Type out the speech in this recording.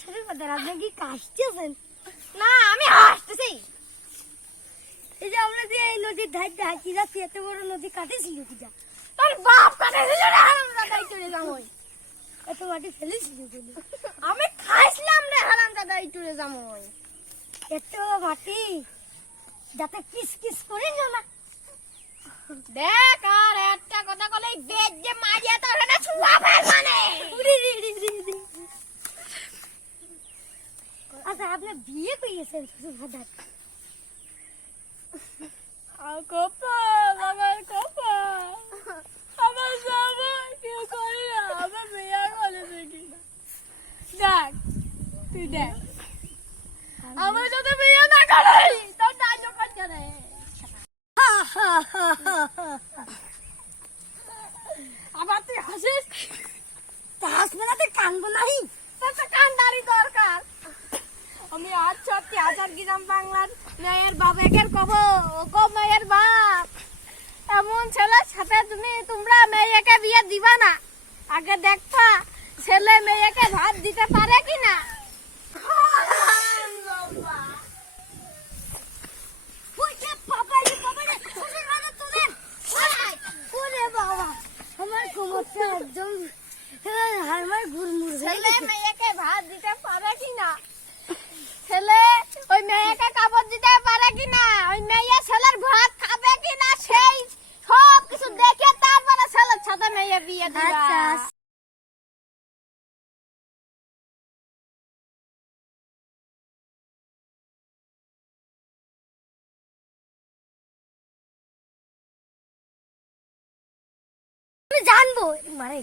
ছোট কথা আপনি কি কাশতেছেন? না আমি হাসতেছি। এই যে আমরা যে এই নদীর ধার দিয়ে হাঁটি যাচ্ছি, এত বড় নদী কাটেছিল কি যা? তোর বাপ কাটেছিল রে হারামজাদাই চলে যামই। এত মাটি ফেলেছিল বলে আমি খাইছিলাম রে হারামজাদাই চলে যামই। এত মাটি যাতে কিস কিস করে না। দেখ আর একটা কথা কলেই বেদ যে মারিয়া তোর না ছুয়াবের মানে। আচ্ছা আপনি বিয়ে করেছেন ভাদার? কপাল আমার কপাল, আমার জামাই কেউ করে না, আমার বিয়ে করে দেখি না। দেখ তুই দেখ আমার যদি বিয়ে না করে তোর দায়িত্ব করছে রে। আবার তুই হাসিস? তা হাসবে না, তুই কানবো নাই? তোর তো কান্দারই দরকার। আমি আজ সত্যি হাজার গ্রাম বাংলার মেয়ের বাবাকে কব, ও মেয়ের বাপ, এমন ছেলের সাথে তোমরা মেয়েকে বিয়ে দিবা না। আগে দেখবা ছেলে মেয়েকে ভাত দিতে পারে কিনা। একদম আমার গুড়মুড় ছেলে মেয়েকে ভাত দিতে পারে কিনা, ছেলে ওই মেয়েকে কাপড় দিতে পারে কিনা, ওই মেয়ে ছেলের ভাত খাবে কিনা, সেই সব কিছু দেখে তারপরে ছেলের সাথে মেয়ে বিয়ে দিবা। জানবো মানে